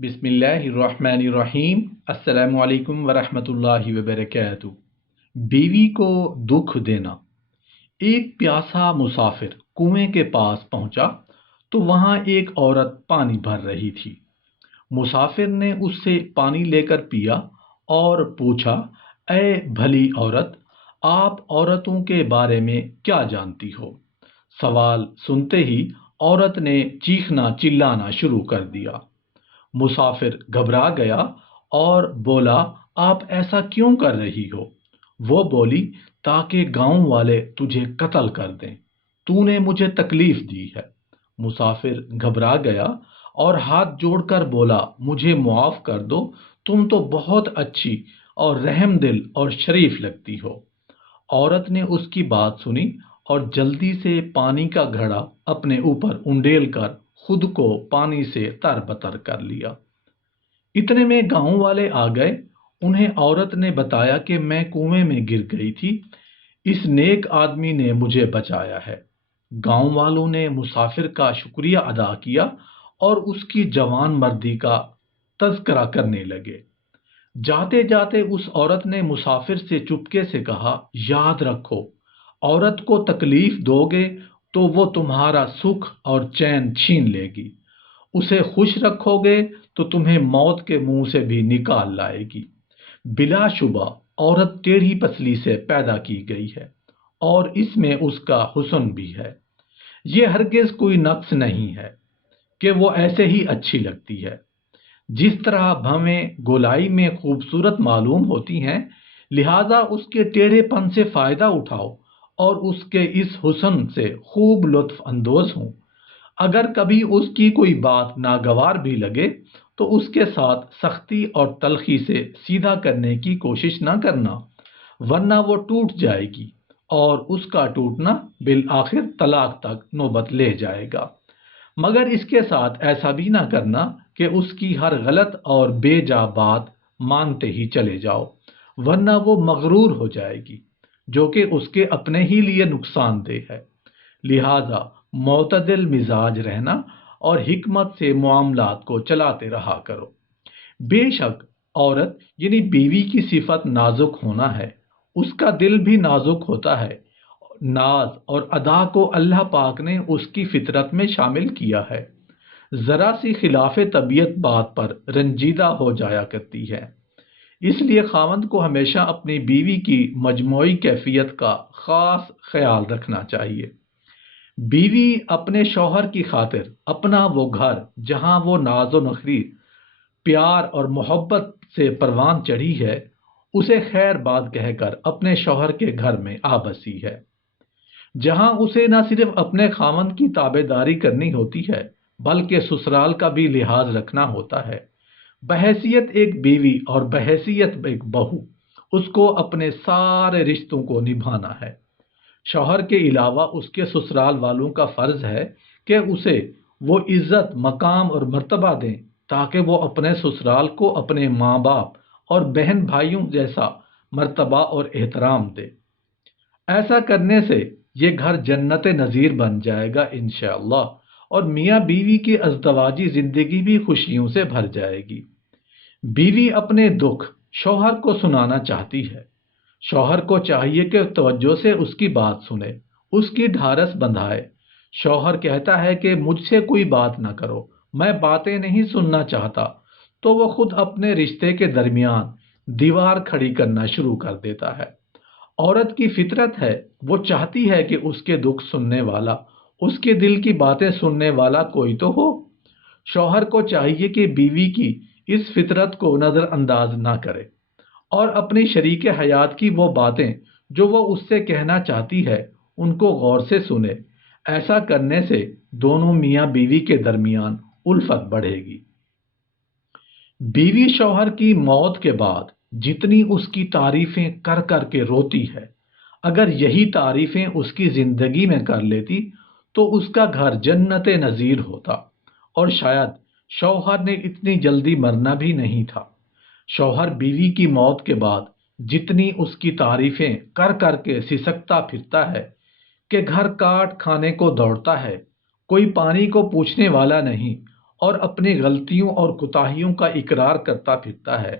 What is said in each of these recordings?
بسم اللہ الرحمن الرحیم۔ السلام علیکم ورحمۃ اللہ وبرکاتہ۔ بیوی کو دکھ دینا۔ ایک پیاسا مسافر کنویں کے پاس پہنچا تو وہاں ایک عورت پانی بھر رہی تھی۔ مسافر نے اس سے پانی لے کر پیا اور پوچھا، اے بھلی عورت، آپ عورتوں کے بارے میں کیا جانتی ہو؟ سوال سنتے ہی عورت نے چیخنا چلانا شروع کر دیا۔ مسافر گھبرا گیا اور بولا، آپ ایسا کیوں کر رہی ہو؟ وہ بولی، تاکہ گاؤں والے تجھے قتل کر دیں، تو نے مجھے تکلیف دی ہے۔ مسافر گھبرا گیا اور ہاتھ جوڑ کر بولا، مجھے معاف کر دو، تم تو بہت اچھی اور رحم دل اور شریف لگتی ہو۔ عورت نے اس کی بات سنی اور جلدی سے پانی کا گھڑا اپنے اوپر انڈیل کر خود کو پانی سے تر بتر کر لیا۔ اتنے میں گاؤں والے آ گئے۔ انہیں عورت نے بتایا کہ میں کنویں میں گر گئی تھی، اس نیک آدمی نے مجھے بچایا ہے۔ گاؤں والوں نے مسافر کا شکریہ ادا کیا اور اس کی جوان مردی کا تذکرہ کرنے لگے۔ جاتے جاتے اس عورت نے مسافر سے چپکے سے کہا، یاد رکھو، عورت کو تکلیف دو گے تو وہ تمہارا سکھ اور چین چھین لے گی، اسے خوش رکھو گے تو تمہیں موت کے منہ سے بھی نکال لائے گی۔ بلا شبہ عورت ٹیڑھی پسلی سے پیدا کی گئی ہے اور اس میں اس کا حسن بھی ہے۔ یہ ہرگز کوئی نقص نہیں ہے کہ وہ ایسے ہی اچھی لگتی ہے۔ جس طرح بھویں گولائی میں خوبصورت معلوم ہوتی ہیں، لہذا اس کے ٹیڑھے پن سے فائدہ اٹھاؤ اور اس کے اس حسن سے خوب لطف اندوز ہوں۔ اگر کبھی اس کی کوئی بات ناگوار بھی لگے تو اس کے ساتھ سختی اور تلخی سے سیدھا کرنے کی کوشش نہ کرنا، ورنہ وہ ٹوٹ جائے گی اور اس کا ٹوٹنا بالآخر طلاق تک نوبت لے جائے گا۔ مگر اس کے ساتھ ایسا بھی نہ کرنا کہ اس کی ہر غلط اور بے جا بات مانتے ہی چلے جاؤ، ورنہ وہ مغرور ہو جائے گی، جو کہ اس کے اپنے ہی لیے نقصان دہ ہے۔ لہذا معتدل مزاج رہنا اور حکمت سے معاملات کو چلاتے رہا کرو۔ بے شک عورت یعنی بیوی کی صفت نازک ہونا ہے، اس کا دل بھی نازک ہوتا ہے۔ ناز اور ادا کو اللہ پاک نے اس کی فطرت میں شامل کیا ہے۔ ذرا سی خلاف طبیعت بات پر رنجیدہ ہو جایا کرتی ہے۔ اس لیے خاوند کو ہمیشہ اپنی بیوی کی مجموعی کیفیت کا خاص خیال رکھنا چاہیے۔ بیوی اپنے شوہر کی خاطر اپنا وہ گھر جہاں وہ ناز و نخری، پیار اور محبت سے پروان چڑھی ہے، اسے خیر بات کہہ کر اپنے شوہر کے گھر میں آ بسی ہے، جہاں اسے نہ صرف اپنے خاوند کی تابع داری کرنی ہوتی ہے بلکہ سسرال کا بھی لحاظ رکھنا ہوتا ہے۔ بحیثیت ایک بیوی اور بحیثیت ایک بہو اس کو اپنے سارے رشتوں کو نبھانا ہے۔ شوہر کے علاوہ اس کے سسرال والوں کا فرض ہے کہ اسے وہ عزت، مقام اور مرتبہ دیں تاکہ وہ اپنے سسرال کو اپنے ماں باپ اور بہن بھائیوں جیسا مرتبہ اور احترام دے۔ ایسا کرنے سے یہ گھر جنت نظیر بن جائے گا انشاءاللہ، اور میاں بیوی کی ازدواجی زندگی بھی خوشیوں سے بھر جائے گی۔ بیوی اپنے دکھ شوہر کو سنانا چاہتی ہے۔ شوہر کو چاہیے کہ توجہ سے اس کی بات سنے، اس کی ڈھارس بندھائے۔ شوہر کہتا ہے کہ مجھ سے کوئی بات نہ کرو، میں باتیں نہیں سننا چاہتا، تو وہ خود اپنے رشتے کے درمیان دیوار کھڑی کرنا شروع کر دیتا ہے۔ عورت کی فطرت ہے، وہ چاہتی ہے کہ اس کے دکھ سننے والا، اس کے دل کی باتیں سننے والا کوئی تو ہو۔ شوہر کو چاہیے کہ بیوی کی اس فطرت کو نظر انداز نہ کرے اور اپنی شریک حیات کی وہ باتیں جو وہ اس سے کہنا چاہتی ہے ان کو غور سے سنے۔ ایسا کرنے سے دونوں میاں بیوی کے درمیان الفت بڑھے گی۔ بیوی شوہر کی موت کے بعد جتنی اس کی تعریفیں کر کر کے روتی ہے، اگر یہی تعریفیں اس کی زندگی میں کر لیتی تو اس کا گھر جنت نظیر ہوتا، اور شاید شوہر نے اتنی جلدی مرنا بھی نہیں تھا۔ شوہر بیوی کی موت کے بعد جتنی اس کی تعریفیں کر کر کے سسکتا پھرتا ہے کہ گھر کاٹ کھانے کو دوڑتا ہے، کوئی پانی کو پوچھنے والا نہیں، اور اپنی غلطیوں اور کوتاہیوں کا اقرار کرتا پھرتا ہے،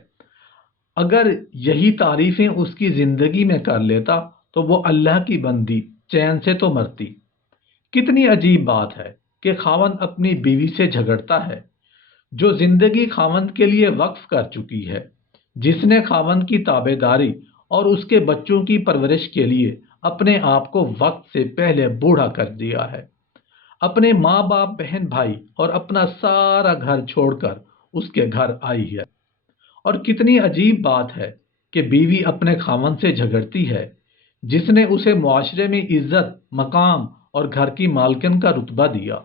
اگر یہی تعریفیں اس کی زندگی میں کر لیتا تو وہ اللہ کی بندی چین سے تو مرتی۔ کتنی عجیب بات ہے کہ خاوند اپنی بیوی سے جھگڑتا ہے جو زندگی خاوند کے لیے وقف کر چکی ہے، جس نے خاوند کی تابع داری اور اس کے بچوں کی پرورش کے لیے اپنے آپ کو وقت سے پہلے بوڑھا کر دیا ہے، اپنے ماں باپ بہن بھائی اور اپنا سارا گھر چھوڑ کر اس کے گھر آئی ہے۔ اور کتنی عجیب بات ہے کہ بیوی اپنے خاوند سے جھگڑتی ہے جس نے اسے معاشرے میں عزت، مقام اور گھر کی مالکن کا رتبہ دیا۔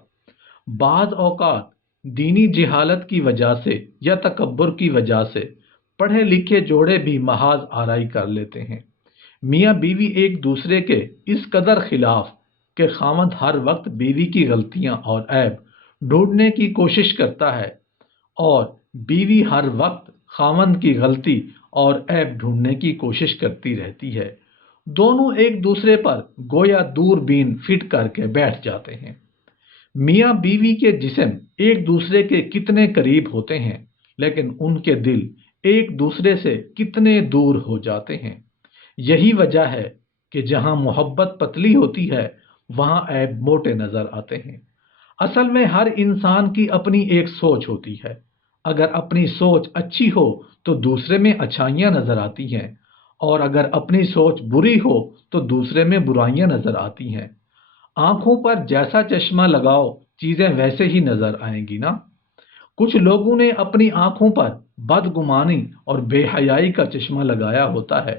بعض اوقات دینی جہالت کی وجہ سے یا تکبر کی وجہ سے پڑھے لکھے جوڑے بھی محاذ آرائی کر لیتے ہیں۔ میاں بیوی ایک دوسرے کے اس قدر خلاف کہ خاوند ہر وقت بیوی کی غلطیاں اور عیب ڈھونڈنے کی کوشش کرتا ہے اور بیوی ہر وقت خاوند کی غلطی اور عیب ڈھونڈنے کی کوشش کرتی رہتی ہے۔ دونوں ایک دوسرے پر گویا دور بین فٹ کر کے بیٹھ جاتے ہیں۔ میاں بیوی کے جسم ایک دوسرے کے کتنے قریب ہوتے ہیں لیکن ان کے دل ایک دوسرے سے کتنے دور ہو جاتے ہیں۔ یہی وجہ ہے کہ جہاں محبت پتلی ہوتی ہے وہاں عیب موٹے نظر آتے ہیں۔ اصل میں ہر انسان کی اپنی ایک سوچ ہوتی ہے، اگر اپنی سوچ اچھی ہو تو دوسرے میں اچھائیاں نظر آتی ہیں، اور اگر اپنی سوچ بری ہو تو دوسرے میں برائیاں نظر آتی ہیں۔ آنکھوں پر جیسا چشمہ لگاؤ چیزیں ویسے ہی نظر آئیں گی نا۔ کچھ لوگوں نے اپنی آنکھوں پر بدگمانی اور بے حیائی کا چشمہ لگایا ہوتا ہے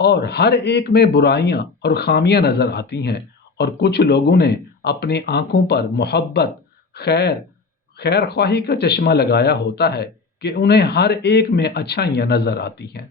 اور ہر ایک میں برائیاں اور خامیاں نظر آتی ہیں، اور کچھ لوگوں نے اپنی آنکھوں پر محبت، خیر خواہی کا چشمہ لگایا ہوتا ہے کہ انہیں ہر ایک میں اچھائیاں نظر آتی ہیں۔